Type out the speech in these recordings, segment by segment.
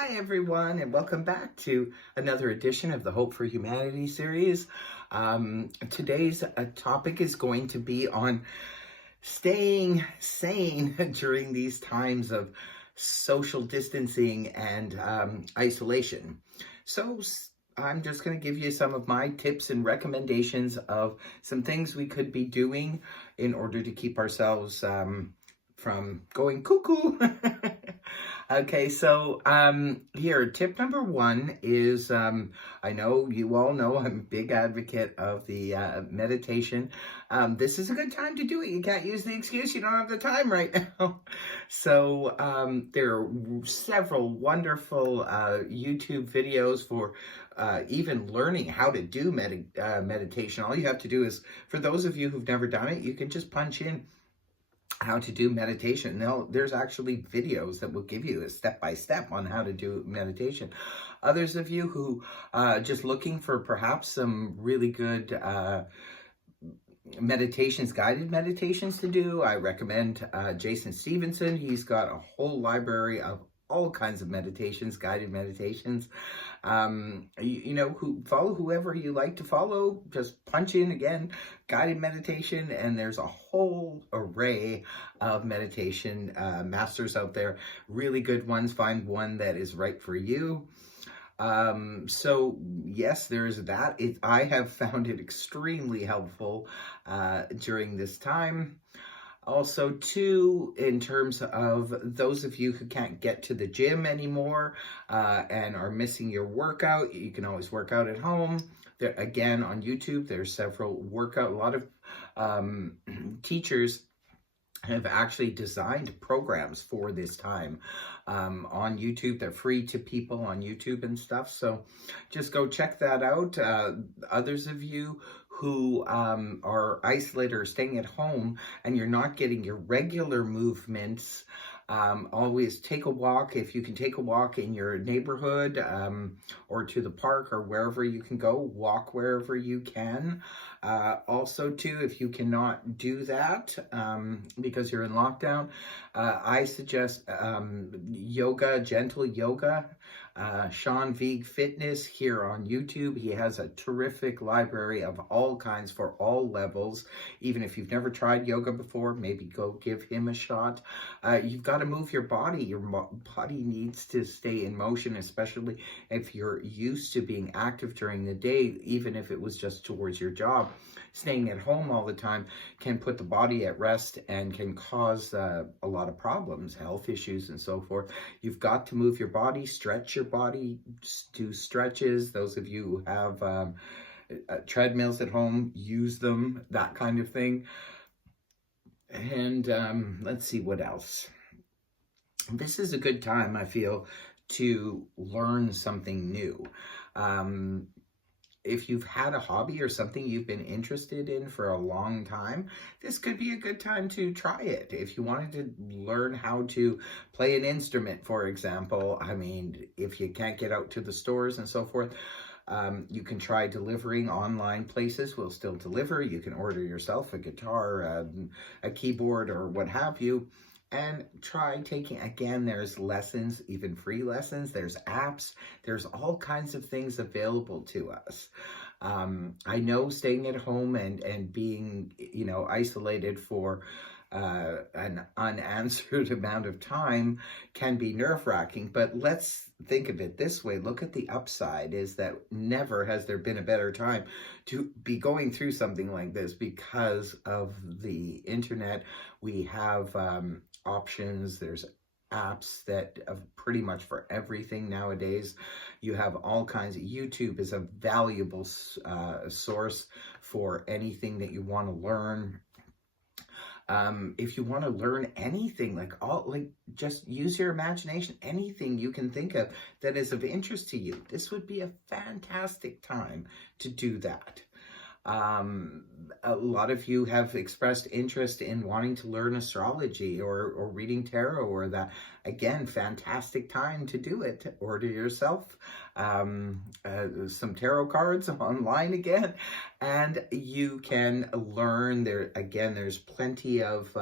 Hi, everyone, and welcome back to another edition of the Hope for Humanity series. Today's topic is going to be on staying sane during these times of social distancing and isolation. I'm just going to give you some of my tips and recommendations of some things we could be doing in order to keep ourselves from going cuckoo. Okay, so here, tip number one is, I know you all know I'm a big advocate of the meditation. This is a good time to do it. You can't use the excuse you don't have the time right now. So there are several wonderful YouTube videos for even learning how to do meditation. All you have to do is, for those of you who've never done it, you can just punch in how to do meditation. Now, there's actually videos that will give you a step-by-step on how to do meditation. Others of you who just looking for perhaps some really good guided meditations to do, I recommend Jason Stevenson. He's got a whole library of all kinds of meditations, guided meditations. Follow whoever you like to follow. Just punch in again, guided meditation, and there's a whole array of meditation masters out there. Really good ones. Find one that is right for you. So yes, there's that. I have found it extremely helpful during this time. Also, too, in terms of those of you who can't get to the gym anymore and are missing your workout, you can always work out at home. There, again, on YouTube, there's several workout. A lot of teachers have actually designed programs for this time on YouTube. They're free to people on YouTube and stuff. So just go check that out. Others of you who are isolated or staying at home and you're not getting your regular movements, always take a walk. If you can take a walk in your neighborhood or to the park or wherever you can go, walk wherever you can. Also, too, if you cannot do that because you're in lockdown, I suggest yoga, gentle yoga. Sean Veig Fitness here on YouTube. He has a terrific library of all kinds for all levels. Even if you've never tried yoga before, maybe go give him a shot. You've got to move your body. Your body needs to stay in motion, especially if you're used to being active during the day, even if it was just towards your job. Staying at home all the time can put the body at rest and can cause a lot of problems, health issues and so forth. You've got to move your body, stretch your body, do stretches. Those of you who have treadmills at home, use them, that kind of thing. And let's see what else. This is a good time, I feel, to learn something new. If you've had a hobby or something you've been interested in for a long time, this could be a good time to try it. If you wanted to learn how to play an instrument, for example, I mean, if you can't get out to the stores and so forth, you can try delivering. Online places will still deliver. You can order yourself a guitar, a keyboard, or what have you. And try taking, again, there's lessons, even free lessons, there's apps, there's all kinds of things available to us. I know staying at home and being, isolated for an unanswered amount of time can be nerve-wracking, but let's think of it this way. Look at the upside, is that never has there been a better time to be going through something like this because of the internet. We have options, there's apps that pretty much for everything nowadays. You have all kinds of, YouTube is a valuable source for anything that you want to learn. If you want to learn anything, just use your imagination, anything you can think of that is of interest to you. This would be a fantastic time to do that. A lot of you have expressed interest in wanting to learn astrology or reading tarot or that. Again, fantastic time to do it. Order yourself some tarot cards online again, and you can learn there. Again, there's plenty of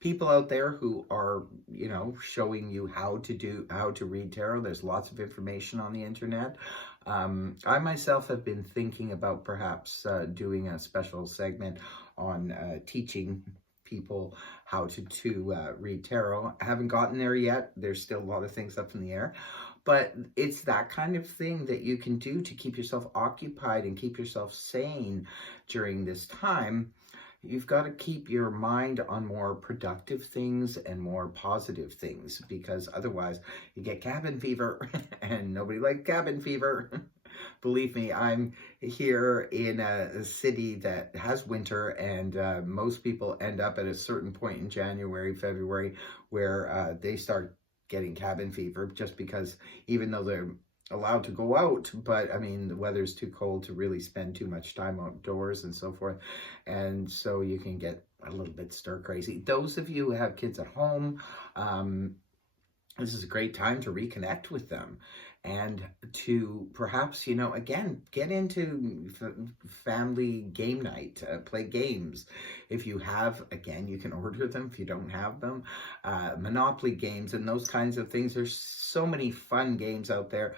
people out there who are, you know, showing you how to read tarot. There's lots of information on the internet. I myself have been thinking about perhaps doing a special segment on teaching people how to read tarot. I haven't gotten there yet. There's still a lot of things up in the air. But it's that kind of thing that you can do to keep yourself occupied and keep yourself sane during this time. You've got to keep your mind on more productive things and more positive things, because otherwise you get cabin fever and nobody likes cabin fever. Believe me, I'm here in a city that has winter, and most people end up at a certain point in January, February, where they start getting cabin fever, just because even though they're allowed to go out, but I mean, the weather's too cold to really spend too much time outdoors and so forth. And so you can get a little bit stir crazy. Those of you who have kids at home, this is a great time to reconnect with them and to perhaps, you know, again, get into family game night, play games. If you have, again, you can order them if you don't have them. Monopoly games and those kinds of things. There's so many fun games out there.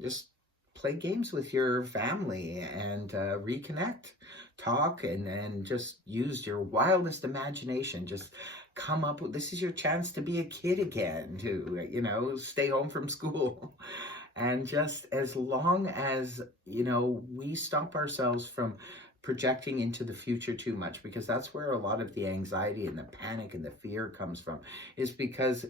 Just play games with your family and reconnect, talk, and just use your wildest imagination. Just come up with, this is your chance to be a kid again, to, you know, stay home from school. And just as long as, you know, we stop ourselves from projecting into the future too much, because that's where a lot of the anxiety and the panic and the fear comes from, is because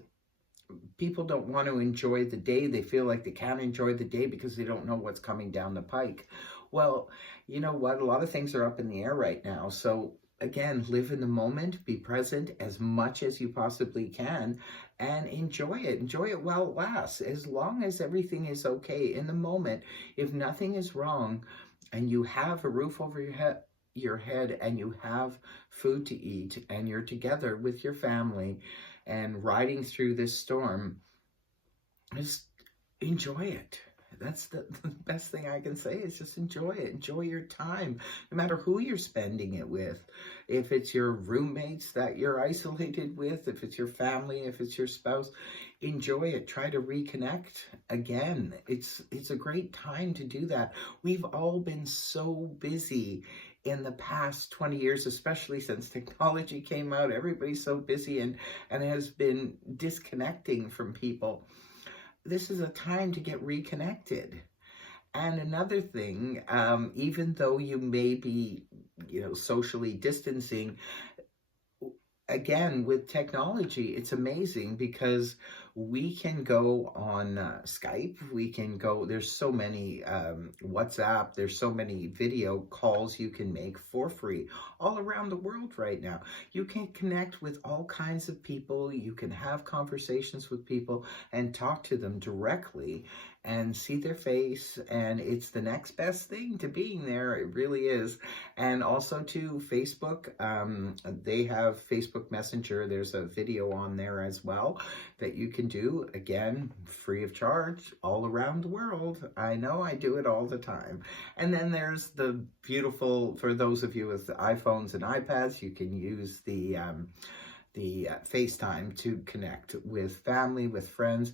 people don't want to enjoy the day. They feel like they can't enjoy the day because they don't know what's coming down the pike. Well, you know what? A lot of things are up in the air right now. So again, live in the moment, be present as much as you possibly can, and enjoy it. Enjoy it while it lasts, as long as everything is okay in the moment. If nothing is wrong and you have a roof over your head and you have food to eat and you're together with your family and riding through this storm, just enjoy it. That's the best thing I can say, is just enjoy it. Enjoy your time, no matter who you're spending it with. If it's your roommates that you're isolated with, if it's your family, if it's your spouse, enjoy it. Try to reconnect again. It's a great time to do that. We've all been so busy in the past 20 years, especially since technology came out. Everybody's so busy and has been disconnecting from people. This is a time to get reconnected. And another thing, even though you may be, you know, socially distancing, again, with technology, it's amazing because we can go on Skype, we can go, there's so many WhatsApp, there's so many video calls you can make for free all around the world right now. You can connect with all kinds of people, you can have conversations with people and talk to them directly and see their face, and it's the next best thing to being there. It really is. And also to Facebook, they have Facebook Messenger. There's a video on there as well that you can do, again, free of charge, all around the world. I know, I do it all the time. And then there's the beautiful, for those of you with the iPhones and iPads, you can use the FaceTime to connect with family, with friends.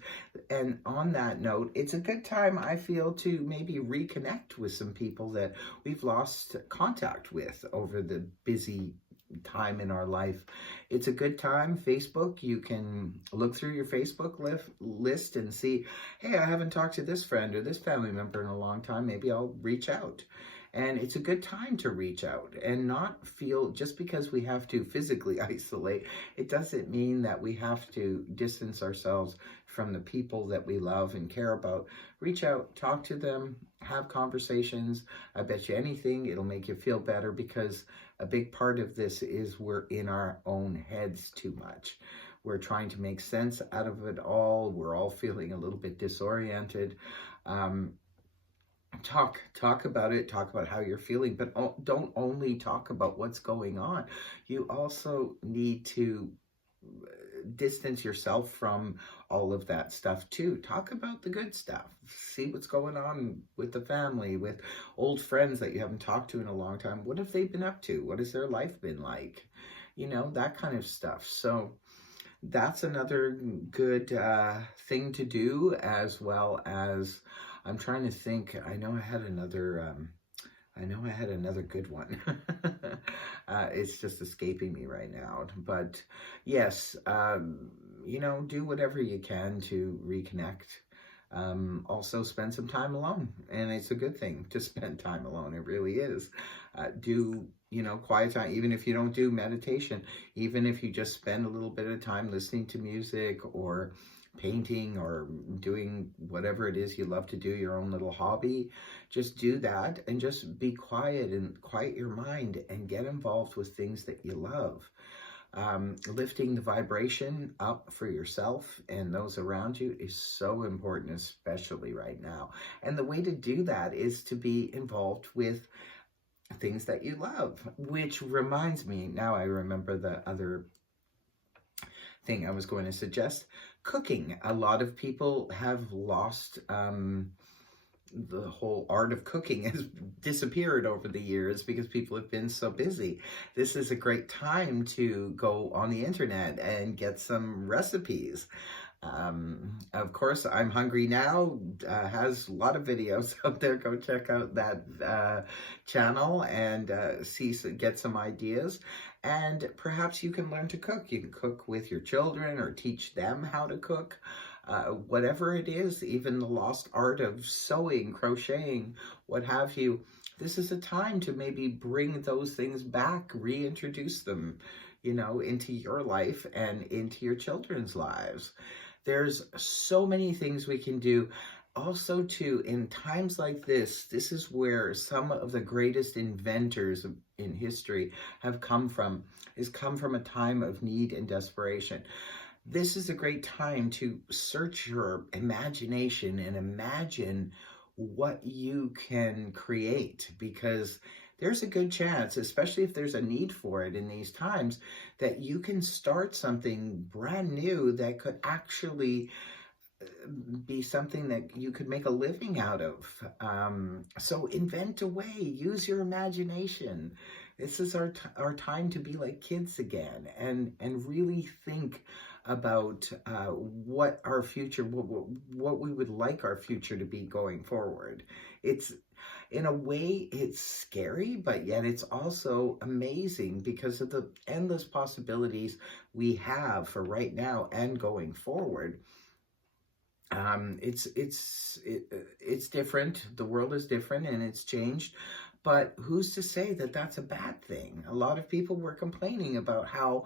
And on that note, it's a good time, I feel, to maybe reconnect with some people that we've lost contact with over the busy time in our life. It's a good time. Facebook, you can look through your Facebook list and see, hey, I haven't talked to this friend or this family member in a long time. Maybe I'll reach out. And it's a good time to reach out and not feel, just because we have to physically isolate, it doesn't mean that we have to distance ourselves from the people that we love and care about. Reach out, talk to them, have conversations. I bet you anything, it'll make you feel better, because a big part of this is we're in our own heads too much. We're trying to make sense out of it all. We're all feeling a little bit disoriented. Talk about it, talk about how you're feeling, but don't only talk about what's going on. You also need to distance yourself from all of that stuff too. Talk about the good stuff. See what's going on with the family, with old friends that you haven't talked to in a long time. What have they been up to? What has their life been like? you know, that kind of stuff. So that's another good thing to do, as well as, I'm trying to think, I know I had another good one. It's just escaping me right now. But yes, you know, do whatever you can to reconnect. Also spend some time alone, and it's a good thing to spend time alone. It really is. Do, you know, quiet time, even if you don't do meditation, even if you just spend a little bit of time listening to music or painting or doing whatever it is you love to do, your own little hobby. Just do that and just be quiet and quiet your mind and get involved with things that you love. Lifting the vibration up for yourself and those around you is so important, especially right now. And the way to do that is to be involved with things that you love, which reminds me, now I remember the other thing I was going to suggest: cooking. A lot of people have lost the whole art of cooking has disappeared over the years because people have been so busy. This is a great time to go on the internet and get some recipes. Of course, I'm Hungry Now has a lot of videos out there. Go check out that channel and get some ideas. And perhaps you can learn to cook. You can cook with your children or teach them how to cook. Whatever it is, even the lost art of sewing, crocheting, what have you. This is a time to maybe bring those things back, reintroduce them, you know, into your life and into your children's lives. There's so many things we can do. Also, too, in times like this is where some of the greatest inventors in history have come from a time of need and desperation. This is a great time to search your imagination and imagine what you can create, because there's a good chance, especially if there's a need for it in these times, that you can start something brand new that could actually be something that you could make a living out of. So invent away, use your imagination. This is our time to be like kids again and really think about what our future, what we would like our future to be going forward. It's, in a way, it's scary, but yet it's also amazing because of the endless possibilities we have for right now and going forward. It's different. The world is different and it's changed. But who's to say that that's a bad thing? A lot of people were complaining about how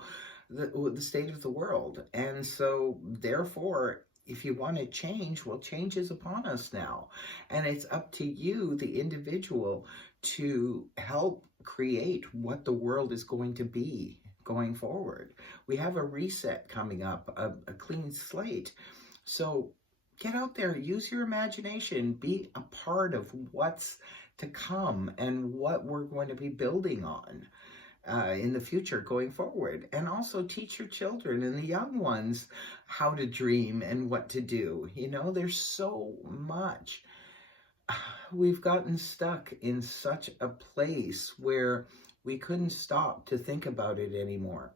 the state of the world. And so, therefore, if you want to change, well, change is upon us now. And it's up to you, the individual, to help create what the world is going to be going forward. We have a reset coming up, a clean slate. So get out there, use your imagination, be a part of what's to come and what we're going to be building on in the future going forward. And also teach your children and the young ones how to dream and what to do. You know, there's so much. We've gotten stuck in such a place where we couldn't stop to think about it anymore.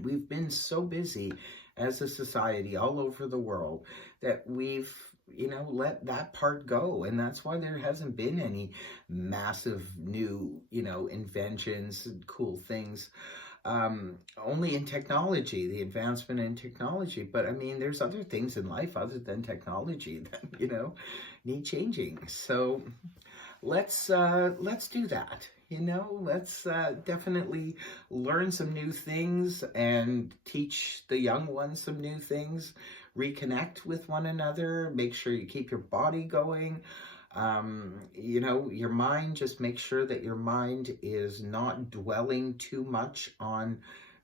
We've been so busy as a society all over the world that we've, you know, let that part go. And that's why there hasn't been any massive new, you know, inventions and cool things. Only in technology, the advancement in technology. But I mean, there's other things in life other than technology that, you know, need changing. So let's do that. You know, let's definitely learn some new things and teach the young ones some new things. Reconnect with one another. Make sure you keep your body going. You know, your mind, just make sure that your mind is not dwelling too much on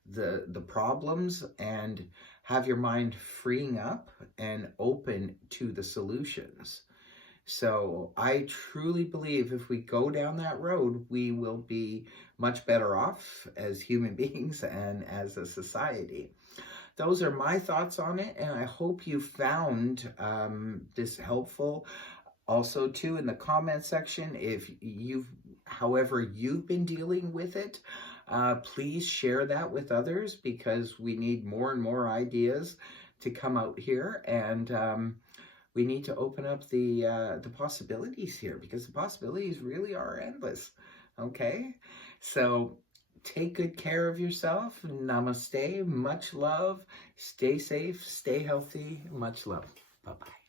the problems, and have your mind freeing up and open to the solutions. So I truly believe if we go down that road, we will be much better off as human beings and as a society. Those are my thoughts on it, and I hope you found this helpful. Also, too, in the comment section, if you've however you've been dealing with it, please share that with others, because we need more and more ideas to come out here, and we need to open up the possibilities here, because the possibilities really are endless. Okay, so take good care of yourself. Namaste. Much love. Stay safe. Stay healthy. Much love. Bye-bye.